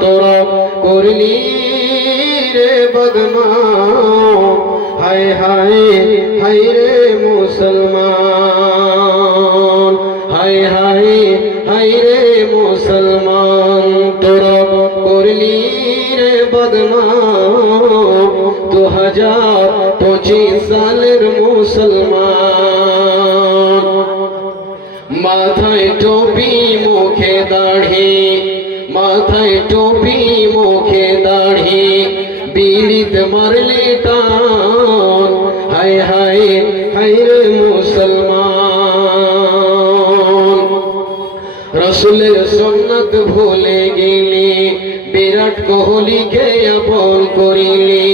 তোরা করলি রে হায় হায় হায় মুসলমান। রসুলের সুন্নত ভুলে গেলি, বিরাট কোহলিকে আপন করিলি।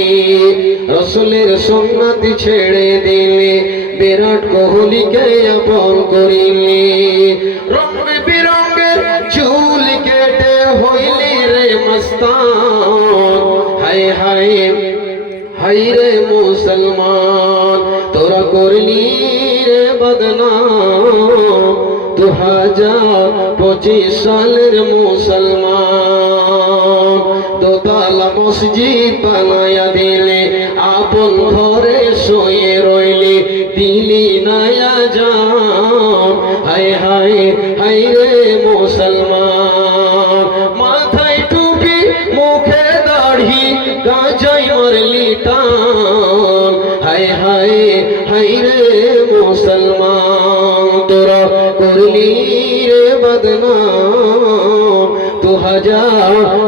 রসুলের সুন্নত ছেড়ে দিলে, বিরাট কোহলিকে আপন করিলি। দু হাজার পঁচিশ সালের মুসলমান। দোতলা মসজিদ বানায়া দিলে, আপন ঘরে শুয়ে রইলে, দিলি নয়া হায় হায়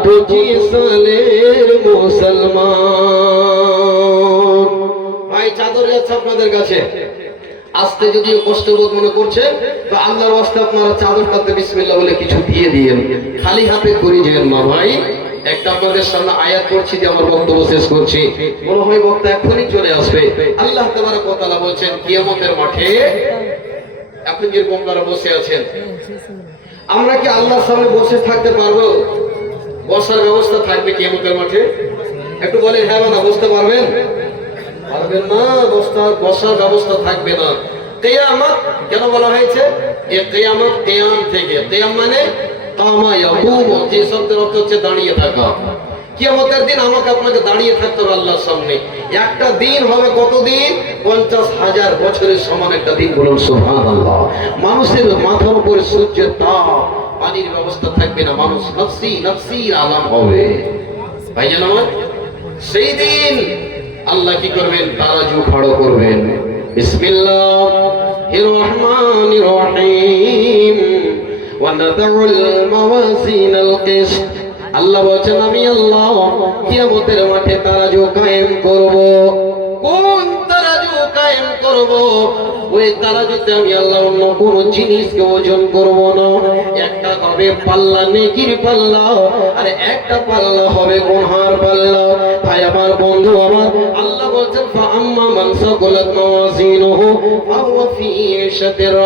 পঁচিশ সালের মুসলমান। ভাই, চাদর যাচ্ছে আপনাদের কাছে। আসতে যদিও কষ্ট বোধ মনে করছেন তো আল্লাহর ওয়াস্তে আপনারা চাদর কাটতে বিসমিল্লাহ বলে কিছু দিয়ে দিয়েন। খালি হাতে করি যেন মা ভাই। একটা আপনাদের সামনে আয়াত করছি যে আমার বক্তব্য শেষ করছি। মনে হয় বক্তা এখনই চলে আসবে। আল্লাহ ওয়া তাআলা বলছেন, কিয়ামতের মাঠে এখন যেরকম আপনারা বসে আছেন আমরা কি আল্লাহর সামনে বসে থাকতে পারব? বসার ব্যবস্থা থাকবে কিয়ামতের মাঠে। একটু বলে হ্যাঁ বা না বসতে পারবেন? পারবেন না বসার বসার ব্যবস্থা থাকবে না। কেয়ামত, কেন বলা হয়েছে? এ কেয়ামত কেয়াম থেকে। কেয়াম মানে ইয়াকুম যে শব্দের অর্থ হচ্ছে দাঁড়িয়ে থাকা। কিয়ামতের দিন আমাকে আপনাকে দাঁড়িয়ে থাকতে হবে আল্লাহর সামনে একটা দিন হবে কতদিন পঞ্চাশ হাজার বছরের সমান একটা দিন বলুন সুবহানাল্লাহ মানুষের মাথার উপরে সূর্যের তাপ পানির ব্যবস্থা থাকবে না মানুষ নফসি নফসির আলাম হবে ভাইজান আমার সেই দিন আল্লাহ কি করবেন তারাজু খাড়ো করবেন বিসমিল্লাহির রহমানির রহিম ونضع الموازين القسط আল্লাহ বলছেন, আমি আল্লাহ, কিয়ামতের মাঠে তারাজু কায়েম করব। কোন তারাজু কায়েম করব? ওই তারাজুতে আমি আল্লাহ অন্য কোন জিনিসকে ওজন করব না। একটা হবে পাল্লা, নেকির পাল্লা, আর একটা পাল্লা হবে গুনহার পাল্লা। ভাই, আমার বন্ধু, আমার আল্লাহ বলছেন, ফাআম্মা মান সাকুলাত মাওয়াজিনুহু, ফাহুয়া ফি ইশাতির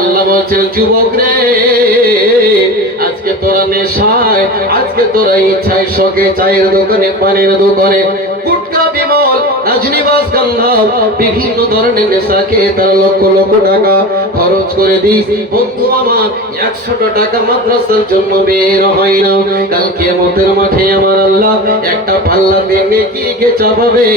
আল্লাহ বলছেন, যুবক রে তোরা নেশায় আজকে তোরা ইচ্ছায় শখে চায়ের দোকানে পানের দোকানে গুটকা বিমল রাজনিবাস গন্ধা বিভিন্ন ধরনের নেশাকে তারা লক্ষ লক্ষ টাকা খরচ করে দিস। বন্ধু, আমার একশোটা টাকা মাদ্রাসার জন্য বের হয় না। কাল কিয়ামতের মাঠে আমার আল্লাহ একটা পাল্লাতে নেকিকে চাপাবে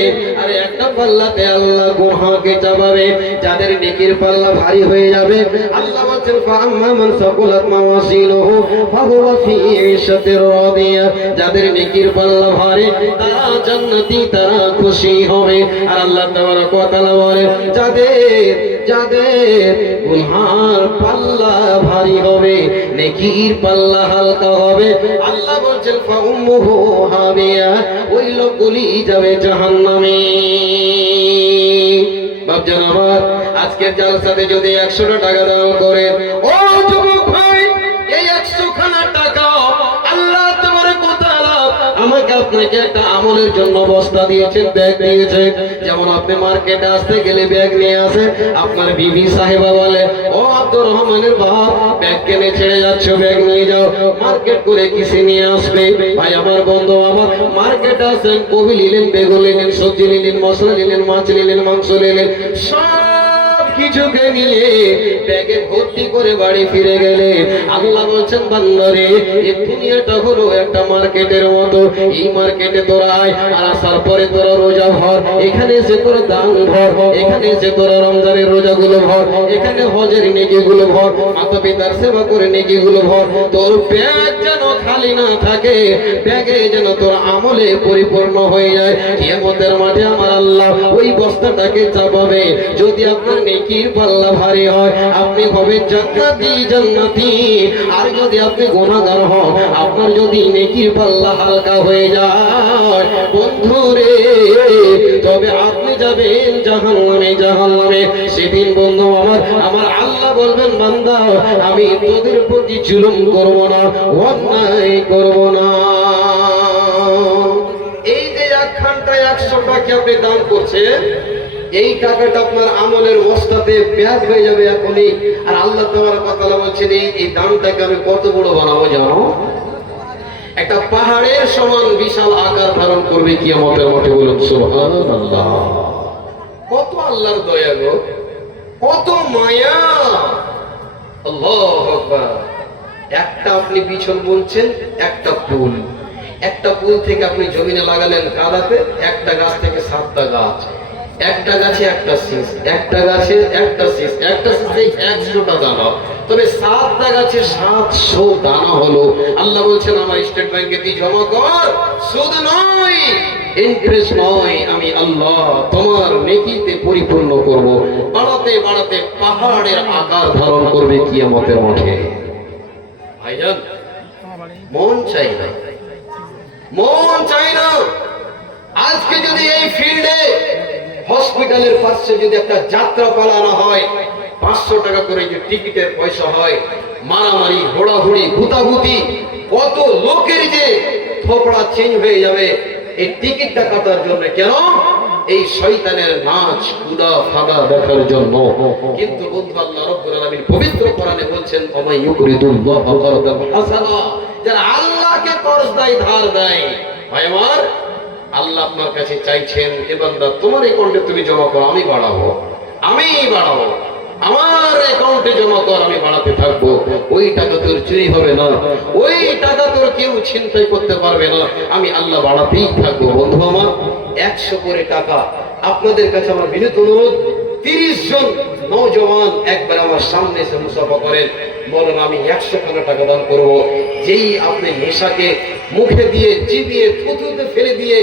আর একটা পাল্লাতে আল্লাহ গুহাকে চাপাবে। যাদের নেকির পাল্লা ভারী হয়ে যাবে, আল্লাহ বলছেন ফাআম্মা মান সাকুলাত মাওয়াজিনুহু ফাহুয়া ফি ইশাতির রাদিয়া। যাদের নেকির পাল্লা ভারী, তারা জান্নাতি, তারা খুশি হবে। আর আল্লাহ ওয়া তাআলা বলে, যাদের যাদের গুনহার পাল্লা ভারী হবে, নেকির পাল্লা হালকা হবে, আল্লাহ বলছেন ফাউম্মুহু হাবিয়া ওই লোকগুলি যাবে জাহান্নামে। বাপজান আমার, আজকের জালসাতে যদি একশোটা টাকা দান করেন ও আপনাকে একটা আমলের জন্য বস্তা দিয়েছেন ব্যাগ দিয়েছেন যেমন আপনি মার্কেটে আসতে গেলে ব্যাগ নিয়ে আসে, আপনার বিবি সাহেবা বলে, ও আব্দুর রহমানের বাপ, ব্যাগ কেনে ছেড়ে যাচ্ছ, ব্যাগ নিয়ে যাও। মার্কেট করে কিসে নিয়ে আসবে? ভাই, আমার বন্ধু, আমার মার্কেটে আসেন, কবি নিলেন, বেগুন নিলেন, সবজি নিলেন, মশলা নিলেন, মাছ নিলেন, মাংস নিলেন, সব কিছুকে নিয়ে ব্যাগে ভর্তি করে বাড়ি ফিরে গেলে। আল্লাহ বলছেন, বান্দরে দুনিয়াটা হলো একটা মার্কেটের মতো। এই মার্কেটে তোরা আর আসার পরে তোরা রোজা ভর। এখানে এসে তোরা দান ভর, এখানে এসে তোরা রমজানের রোজাগুলো ভর, এখানে হজের নেকিগুলো ভর মাতা পিতার সেবা করে নেকিগুলো ভর। তোর ব্যাগ যেন খালি না থাকে, ব্যাগে যেন তোর আমলে পরিপূর্ণ হয়ে যায়। কিয়ামতের মাঠে আমার আল্লাহ ওই বস্তাটাকে চাপাবে। যদি আপনার নেকির পাল্লা ভারী হয়? আপনি হবেন জান্নাতি জান্নাতি। আর যদি আপনি গুনাহগার হন, আপনার যদি নেকির পাল্লা হালকা হয়ে যায়। বন্ধুরে তবে আপনি যাবেন জাহান্নামে জাহান্নামে। সেদিন বন্ধু আমার আমার আল্লাহ বলবেন, বান্দা, আমি তোদের প্রতি জুলুম করব না, অন্যায় করব না। এই যে এক ঘন্টায় একশো টাকা আপনি দান করছেন? এই টাকাটা আপনার আমলের বস্তাতে পেঁয়াজ হয়ে যাবে এখনই। আর আল্লাহ তোমার কথা বলছেন, এই দানটাকে আমি কত বড় বানাবো জানো? একটা পাহাড়ের সমান বিশাল আকার ধারণ করবে কি আমাদের মঠে বলুন, সুবহানাল্লাহ। কত আল্লাহর দয়া গো, কত মায়া। আল্লাহ আকবার। একটা আপনি বিছন বলছেন একটা ফুল একটা ফুল থেকে আপনি জমিনে লাগালেন কাদাতে একটা গাছ থেকে সাতটা গাছ। একটা গাছে একটা শীষ একটা গাছে একটা শীষ একটা শীষে একশোটা দানা। তবে সাতটা গাছে সাতশো দানা হলো। আল্লাহ বলছেন, আমার স্টেট ব্যাংকে তুই জমা কর। সুদ নয় ইন্টারেস্ট নয়। আমি আল্লাহ তোমার নেকিতে পরিপূর্ণ করব। বাড়াতে বাড়াতে পাহাড়ের আকার ধারণ করবে কিয়ামতের মাঠে। ভাইজান, মন চাই না। মন চাই না। আজকে যদি এই ফিল্ডে হসপিটালের পাশে যদি একটা যাত্রা পালানো হয়, পাঁচশো টাকা করে যে টিকিটের পয়সা হয়, মারামারি, হোড়াহুড়ি, ভূতাভূতি, কত লোকের যে থোপড়া চেঞ্জ হয়ে যাবে, এই টিকিটটা কাটার জন্য কেন? এই শয়তানের নাচ কুদা ফাদা দেখার জন্য। কিন্তু পবিত্র কোরআনে বলছেন যারা আল্লাহকে কর্জ দেয় ধার দেয়। ভাই আমার আল্লাহ আপনার কাছে চাইছেন এ বান্দা, তোমার অ্যাকাউন্টে তুমি জমা করো, আমি বাড়াবো। আমি বাড়াবো। আমার অ্যাকাউন্টে জমা কর, আমি বাড়াতে থাকব। ওই টাকা তোর চুরি হবে না। ওই টাকা তোর কেউ ছিনতাই করতে পারবে না। আমি আল্লাহ বাড়াতেই থাকব। বন্ধু আমার, একশো করে টাকা। আপনাদের কাছে আমার বিনীত অনুরোধ, তিরিশ জন নৌজওয়ান একবার আমার সামনে এসে মুসাফা করেন। বলেন, আমি একশো খানা টাকা দান করব। যেই আপনি নেশাকে মুখে দিয়ে চিবিয়ে থুতুতে ফেলে দিয়ে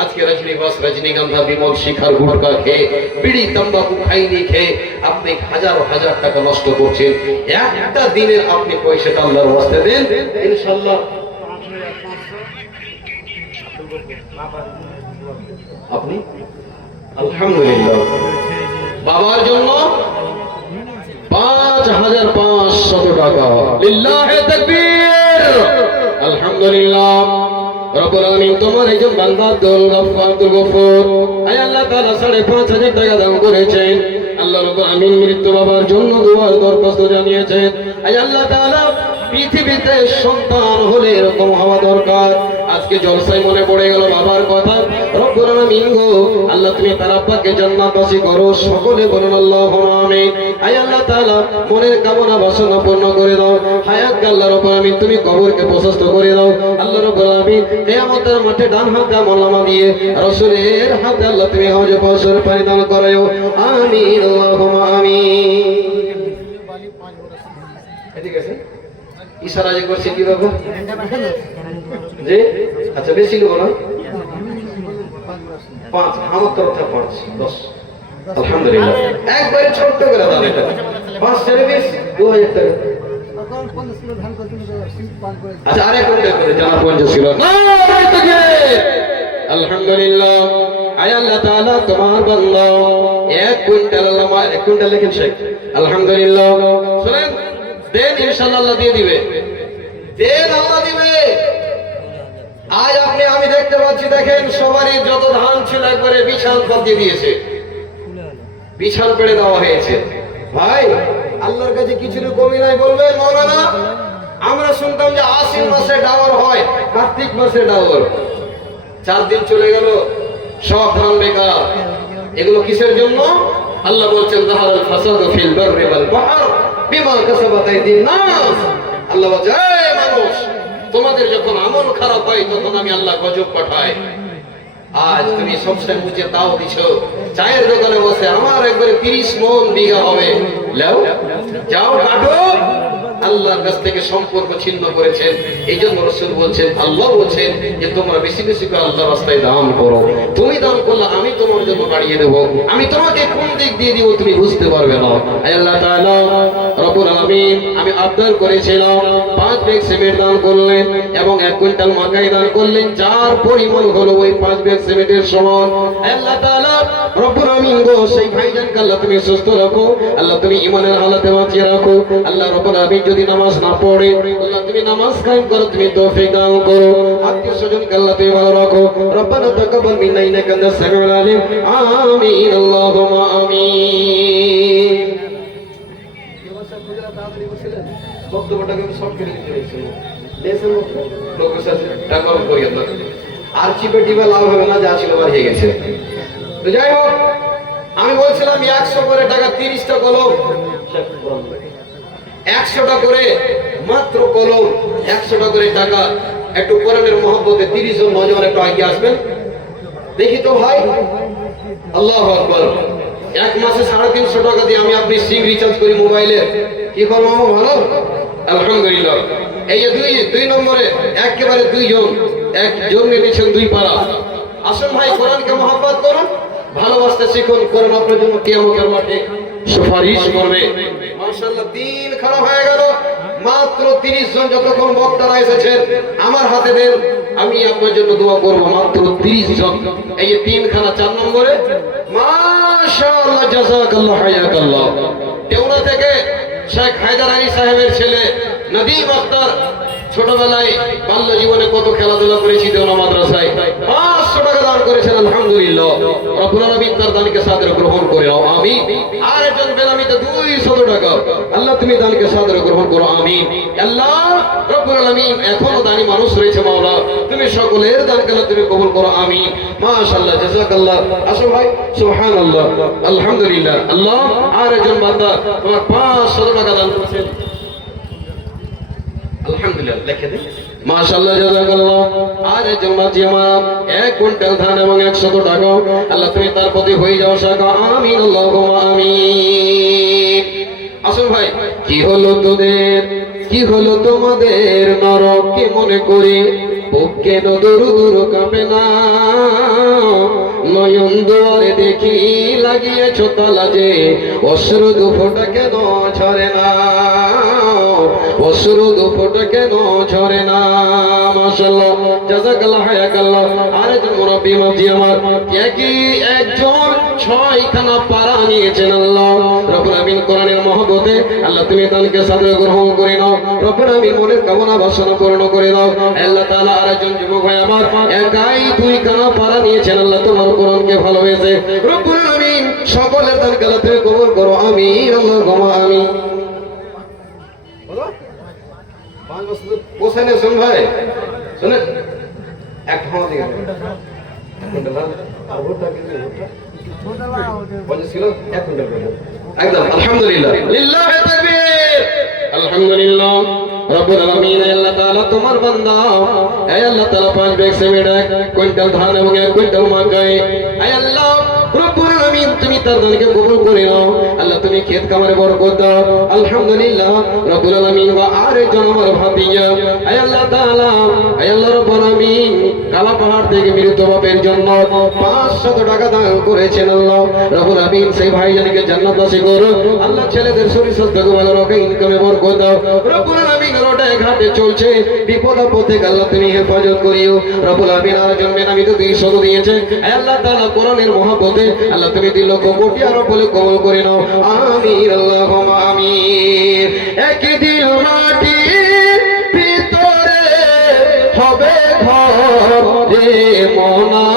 আজকে রজনীবাস রজনীগন্ধা বিমল শিখার গুটকা খেয়ে, বিড়ি, তাম্বাকু খাইনি খেয়ে আপনি হাজার হাজার টাকা নষ্ট করছেন। একটা দিনের আপনি পয়সাটা আল্লাহর ওয়াস্তে দেন, ইনশাল্লাহ। আপনি? আলহামদুলিল্লাহ। বাবার জন্য পাঁচ হাজার পাঁচশত টাকা। লিল্লাহে। আলহামদুলিল্লাহ। রব্বুল আলামিন তোমার একজন আয় আল্লাহ তাআলা সাড়ে পাঁচ হাজার টাকা দান করেছেন। আল্লাহ রব্বুল আমিন মৃত্যু বাবার জন্য দোয়ার দরখাস্ত জানিয়েছেন। আয় আল্লাহ তাআলা পৃথিবীতে সন্তান হলে এরকম হওয়া দরকার। আজকে জলসায় মনে পড়ে গেল বাবার কথা। তুমি সকলে আমিন। মনের কামনা পূর্ণ করে দাও। তুমি কবরকে প্রশস্ত করে দাও। আল্লাহ রব্বুল আলামিন, কিয়ামতের মাঠে ডান হাতে আমলনামা দিয়ে রাসূলের হাতে আল্লাহ তুমি হজে পৌঁছর পরিধান করায়ো। আমিন, আল্লাহুম্মা আমিন। ইশারা যে করছে কি বাবা? যে আচ্ছা বেশি নেব না পাঁচ আমার তরফ থেকে পাঁচ, দশ। আলহামদুলিল্লাহ। একবারে ছোট্ট করে দাও এটা। পাঁচ বিশ দু হাজার টাকা। আচ্ছা আরেক করে জানা পঞ্চাশ ছিল। আলহামদুলিল্লাহ। আয় আল্লাহ তাআলা, তোমার বান্দা এক কুইন্টাল আল্লাহ এক কুইন্টাল দেন ইনশাআল্লাহ আল্লাহ দিয়ে দিবে। দেন আল্লাহ দিবে। আজ আপনি, আমি দেখতে পাচ্ছি, দেখেন সবারই যত ধান ছিল একবারে বিছান পাতিয়ে দিয়েছে। বিছান পেড়ে দেওয়া হয়েছে। ভাই, আল্লাহর কাছে কিছু কমি নাই বলবেন, মৌলানা? আমরা শুনতাম যে আশ্বিন মাসে ডাবর হয়, কার্তিক মাসে ডাওয়ার চার দিন চলে গেল, সব ধান বেকার। এগুলো কিসের জন্য? আল্লাহ বলছেন যাহারাল ফাসাদু ফিল বাহর, বিমা কাসাবাত আইদিন নাস। আল্লাহ বলছে তোমাদের যখন আমল খারাপ হয়, তখন আমি আল্লাহ গজব পাঠাই। আজ তুমি সবসময় বুঝে তাও দিছ, চায়ের দোকানে বসে আমার একবারে তিরিশ মন বিঘা হবে। যাও কাটো। আল্লাহর কাছ থেকে সম্পর্ক ছিন্ন করেছেন। এই জন্য রসুল বলছেন, আল্লাহ বলছেন যে, তোমরা বেশি বেশি করে আল্লাহ রাস্তায় দান করো। তুমি দান করলে আমি তোমার জন্য বাড়িয়ে দেব। আমি তোমাকে কোন দিক দিয়ে দিব তুমি বুঝতে পারবে না। আল্লাহ তাআলা, রব্বুল আলামিন, আমি আবদার করেছিলাম, পাঁচ ব্যাগ সিমেন্ট দান করলেন এবং এক কুইন্টাল মাকাই দান করলেন। যার পরিমাণ হলো ওই পাঁচ ব্যাগ সিমেন্টের সমান। আল্লাহ তাআলা, রব্বুল আলামিন গো, সেই ভাইজানকে আল্লাহ তুমি সুস্থ রাখো, আল্লাহ তুমি ইমানের হালাতে বাঁচিয়ে রাখো। আল্লাহ রব্বুল আলামিন যদি নামাজ না পড়ে, আল্লাহ তুমি নামাজ কায়েম করো, তুমি তৌফিক দান করো। আত্মীয় স্বজনকে আল্লাহ তুমি ভালো রাখো। রব্বানা তাকাব্বাল মিন্না ইন্নাকা আনতাস সামিউল আলিম। আমিন, আল্লাহুম্মা আমিন। আমি বলছিলাম একশো করে টাকা, তিরিশটা কলম। একশোটা করে মাত্র কলম, একশোটা করে টাকা। একটু কোরআনের মহব্বতে তিরিশ জন নজন একটু আগে আসবেন। দেখি তো ভাই। আল্লাহ আকবর। এক মাসে সাড়ে তিনশো টাকা দিয়ে আমি আপনি সিম রিচার্জ করি মোবাইলে কি করব ভালো? আলহামদুলিল্লাহ। এই যে দুই দুই নম্বরে একেবারে দুইজন দুই পাড়া। আসুন ভাই, কোরআনকে করুন। ভালোবাসতে শিখুন। কোরআন আপনার জন্য কিয়ামতের মাঠে সুপারিশ করবে। মাশাআল্লাহ দিন খারাপ হয়ে গেল। মাত্র 30 জন যতক্ষণ বক্তারা এসেছেন, আমার হাতে দেন, আমি আপনার জন্য দোয়া করব। মাত্র 30 জন। এই যে তিনখানা চার নম্বরে ছেলে ছোটবেলায় বাল্য জীবনে কত খেলাধুলা করেছি পাঁচশো টাকা দান আলহামদুলিল্লাহ। তার দানকে গ্রহণ করে আমি আর শত টাকা। আল্লাহ, তুমি দানকে সাদরে গ্রহণ করো আমি আল্লাহ, রব্বুল আলামিন, এখনও দানি মানুষ রয়েছে, মাওলা। তুমি সকলের দানকে তুমি কবুল করো আমি মাশাআল্লাহ জাযাকাল্লাহ আসো ভাই, সুবহানাল্লাহ। আলহামদুলিল্লাহ। আল্লাহ, আর একজন বান্দা তোমার পাঁচশো টাকা দান করেছেন আলহামদুলিল্লাহ, লিখে দিন মাশাআল্লাহ জাযাকাল্লাহ আর একজন মাঝি আমার, এক কুইন্টাল ধান এবং 100 টাকা। আল্লাহ, তুমি আসুন ভাই, কি হলো তোদের? কি হলো তোমাদের? মনে করে? বুক কেন দরু কাঁপে না? নয়ন দুয়ারে দেখি লাগিয়েছ তালা যে, অশ্রু দুফোটা কেন ঝরে না? অশ্রু দুফোটা কেন ঝরে না? জাযাকাল্লাহ হায়াকাল্লাহ মুরব্বি মাঝি আমার একই একজন ছয়খানা পারা নিয়েছেন আল্লাহ? রব্বুল আমিন কোরআনের মহব্বতে, আল্লাহ তুমি তাদেরকে গ্রহণ করে নাও। রব্বুল আমিন মনের কামনা বাসনা পূর্ণ করে দাও আল্লাহ তাআলা আরেকজন যুবক ভাই আমার, একাই দুই খানা পারা নিয়েছেন আল্লাহ তোমার কোরআনকে ভালোবেসে। রব্বুল আমিন সকলের আল্লাহ তুমি কবুল করো। আমিন, আল্লাহুম্মা আমিন। পাঁচ বছর বসে নে শুন ভাই। শুনে এক খাওয়া দিকে। এক কুইন্টাল। আর ভুট্টা কিনলে ভুট্টা? পঞ্চাশ কিলো এক কুইন্টাল একদম আলহামদুলিল্লাহ। লিল্লাহি তাকবীর। আলহামদুলিল্লাহ। রব্বুল আলামিন আল্লাহ তাআলা তোমার বান্দা। হে আল্লাহ তাআলা পাঁচ ব্যাগ সিমেন্ট এক কুইন্টাল ধান এবং এক কুইন্টাল মাকাই হে আল্লাহ রব্বুল আলামিন তুমি তার দানকে কবুল করে নাও। আল্লাহ, তুমি ক্ষেত কামারে বরকত দাও। আলহামদুলিল্লাহ, রব্বুল আলামিন ওয়া আরেকজন আমার ভাতিজা। হে আল্লাহ তাআলা, হে আল্লাহ রব্বুল আলামিন, কালা পাহাড় থেকে মৃত বাপের জন্য 500 টাকা দান করেছেন আল্লাহ। রব্বুল আলামিন সেই ভাইজানকে জান্নাত নসিব করো আল্লাহ ছেলেদের শরীর স্বাস্থ্যকে ভালো রাখো ইনকামে বরকত দাও। রব্বুল আলামিন রোডে ঘাটে চলছে, বিপদ আপদে আল্লাহ তুমি হেফাজত করিও। রব্বুল আলামিন আর জন্মে নামি তো দুই শত দিয়েছে। আল্লাহ তাআলা, কোরআনের মহব্বতে আল্লাহ তুমি দিল কোটি আরও বলে কবল করে নাও। আমিন, আল্লাহুম্মা আমিন। একদিন মাটির ভিতরে হবে ঘর রে মন।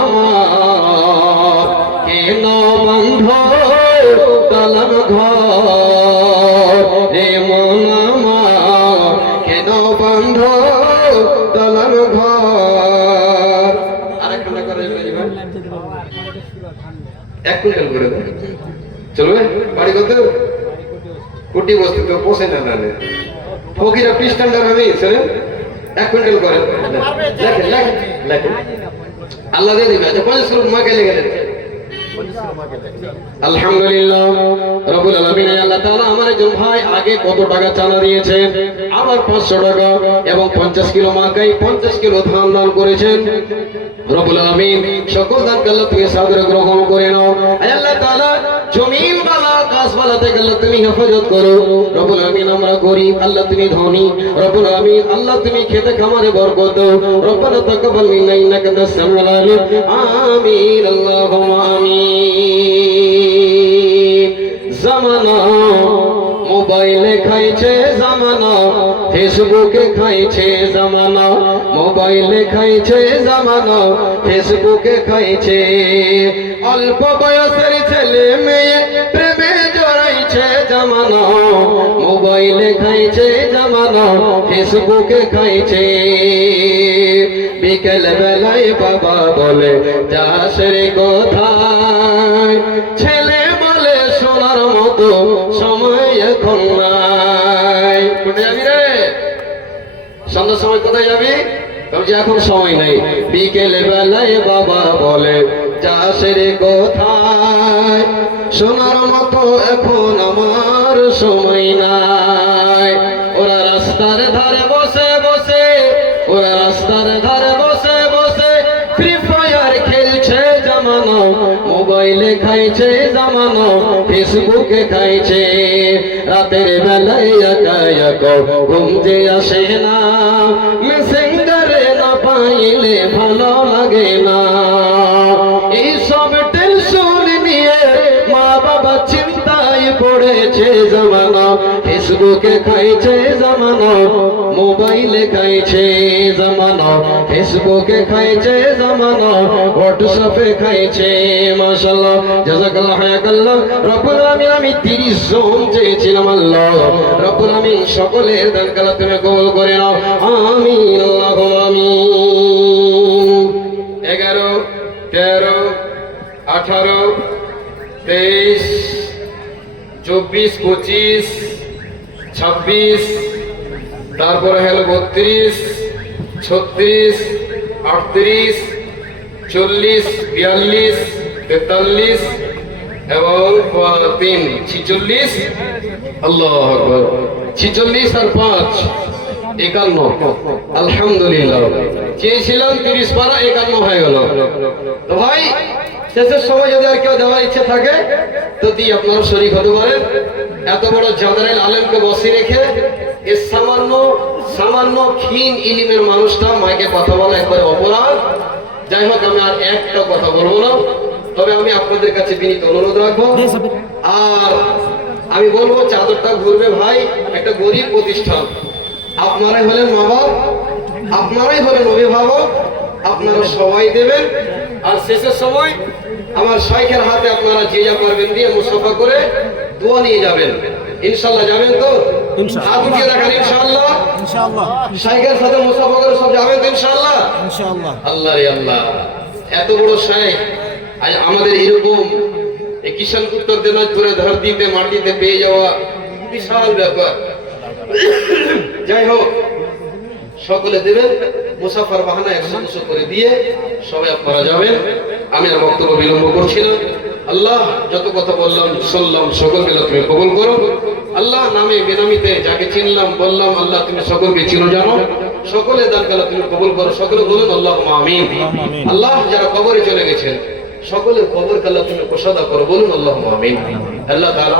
কুটি বস্তু তো পোষে না না ফকিরা খ্রিস্টানরা আমি, শোনেন, এক কুইন্টাল করেন আল্লাহ দিয়ে দিবে আচ্ছা পঞ্চাশ কিলো মাকে লেগে দেন। আলহামদুলিল্লাহ কত টাকা দিয়েছেন, আবার টাকা এবং পঞ্চাশ কিলো পঞ্চাশ কিলো করেছেন। রবুল জমিন বালা গাছপালা থেকে আল্লাহ তুমি হেফাজত করো। রবুল আলমিন, আমরা গরিব, আল্লাহ তুমি ধনী। রবুল আলমিন, আল্লাহ তুমি খেতে খামারে বরকত। রব্বানা তাকাব্বাল মিন্না ইন্নাকা আনতাস আলিম। আমিন আমিন। জামানা মোবাইলে খাইছে জামানা, ফেসবুকে খাইছে জামানা, মোবাইলে খাইছে জামানা, ফেসবুকে খাইছে। অল্প বয়সের ছেলে মেয়ে জামানা, মোবাইলে খাইছে জামানা, ফেসবুকে খাইছে। বিকেল বেলায় বাবা বলে, যাস রে কোথায়? ছেলে বলে, শোনার মতো সময় এখন নাই। কোথায় যাবি রে? সন্ধ্যার সময় কোথায় যাবি? বলছি এখন সময় নেই। বিকেল বেলায় বাবা বলে, যাস রে কোথায়? শোনার মতো এখন আমার সময় নাই। ওরা রাস্তার ধারে বসে বসে, ওরা রাস্তার ধারে বসে বসে ফ্রি ফায়ার খেলছে জামানো, মোবাইলে খাইছে জামানো ফেসবুকে খাইছে। রাতের বেলায় একা একা ঘুম যে আসে না। মেসেঞ্জারে না পাইলে ভালো লাগে না। পড়েছে জামানো, ফেসবুকে খাইছে জামানো, মোবাইলে খাইছে জামানো, ফেসবুকে খাইছে জামানো, হোয়াটসঅ্যাপে খাইছে, মাশাআল্লাহ, জাযাকাল্লাহ হায়াকাল্লাহ রব্বুল আলামিন, আমি 30 জন চেয়েছিলাম আল্লাহ। রব্বুল আলামিন, সকলের দান কালা তুমি কবুল করে নাও। আমিন আল্লাহুম্মা আমিন। 11 13 18 চব্বিশ, পঁচিশ, ছাব্বিশ, তারপরে হলো বত্রিশ, ছত্রিশ, আটত্রিশ, চল্লিশ, বিয়াল্লিশ, তেতাল্লিশ এবং তিন, ছিচল্লিশ। আল্লাহ ছিচল্লিশ আর পাঁচ, একান্ন। আলহামদুলিল্লাহ। চেয়েছিলাম তিরিশ পারা, একান্ন হয়ে গেল। তো ভাই শেষের সময় যদি আর কেউ দেওয়ার ইচ্ছে থাকে তো দিয়ে আপনারা শরীর হতে পারেন এত বড় জাদারেল আলেমকে বসে রেখে এ সামান্য সামান্য ক্ষীণ ইলিমের মানুষটা মাইকে কথা বলা একবারে অপরাধ। যাই হোক আমি আর একটা কথা বলব না। তবে আমি আপনাদের কাছে বিনীত অনুরোধ রাখব। আর আমি বলব চাদরটা ঘুরবে ভাই একটা গরিব প্রতিষ্ঠান। আপনারাই হলেন মা বাপ আপনারাই হলেন অভিভাবক আপনারা সবাই দেবেন। আর শেষের সময় আমার শাইখের হাতে আপনারা যে যা পারবেন দিয়ে মুসাফা করে দোয়া নিয়ে যাবেন। ইনশাল্লাহ যাবেন তো। হাত উঠিয়ে ইনশাল্লাহ শাইখের সাথে মুসাফা করে সব যাবেন তো ইনশাল্লাহ আল্লাহ রে আল্লাহ। এত বড় শাইখ। আজ আমাদের এরকম এই কিষান উত্তর দিনাজপুরে ধরতিতে মাটিতে পেয়ে যাওয়া বিশাল ব্যাপার। যাই হোক সকলে দেবেন মুসাফার বাহানা একশো দুশো করে দিয়ে সবাই আপনারা যাবেন। আমি আর বক্তব্য বিলম্ব করছি না। আল্লাহ যত কথা বললাম শুনলাম সকল বেলা তুমি কবুল করো। আল্লাহ নামে বেনামিতে যাকে চিনলাম বললাম আল্লাহ তুমি সকলকে চিনো জানো। সকলে দান কালা তুমি কবুল করো। সকলে বলুন আল্লাহ আমিন। আল্লাহ যারা কবরে চলে গেছেন সকলে কবর কাল্লা তুমি প্রসাদা করো। বলুন আল্লাহ আমিন। আল্লাহ তাআলা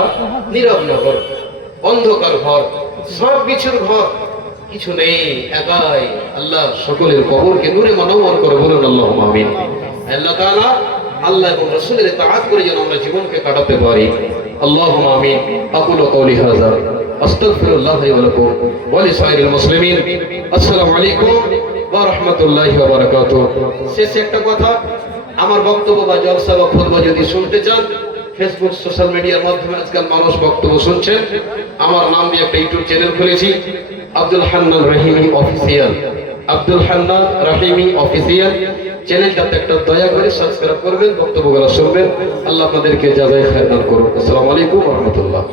নীরব নগর অন্ধকার ঘর সব কিছুর ঘর কিছু নেই, একাই আল্লাহ সকলের কবরকে নূরে মনোমর করে বলুন আল্লাহ আমিন। আল্লাহ তাআলা আল্লাহ এবং রাসূলের তাআত করে যেন আমরা জীবনকে কাটাতে পারি। আল্লাহ আমিন। আকুলু কওলি হাযা। আস্তাগফিরুল্লাহ লি ওয়া লাকুম। ওয়া লিসাইরিল মুসলিমিন। আসসালামু আলাইকুম ওয়া রাহমাতুল্লাহি ওয়া বারাকাতুহু। শেষে একটা কথা, আমার বক্তব্য বা জলসা বা খুতবা যদি শুনতে চান ফেসবুক সোশ্যাল মিডিয়ার মাধ্যমে আজকাল মানুষ বক্তব্য শুনছেন। আমার নাম দিয়ে একটা ইউটিউব চ্যানেল খুলেছি। আব্দুল হান্নান রহিমি অফিসিয়াল। আব্দুল হান্নান রহিমি অফিসিয়াল। চ্যানেলটাতে একটা দয়া করে সাবস্ক্রাইব করবেন, বক্তব্যগুলো শুনবেন। আল্লাহ আপনাদেরকে যাচাই খায়দান করুন আসসালামু আলাইকুম রহমতুল্লাহ।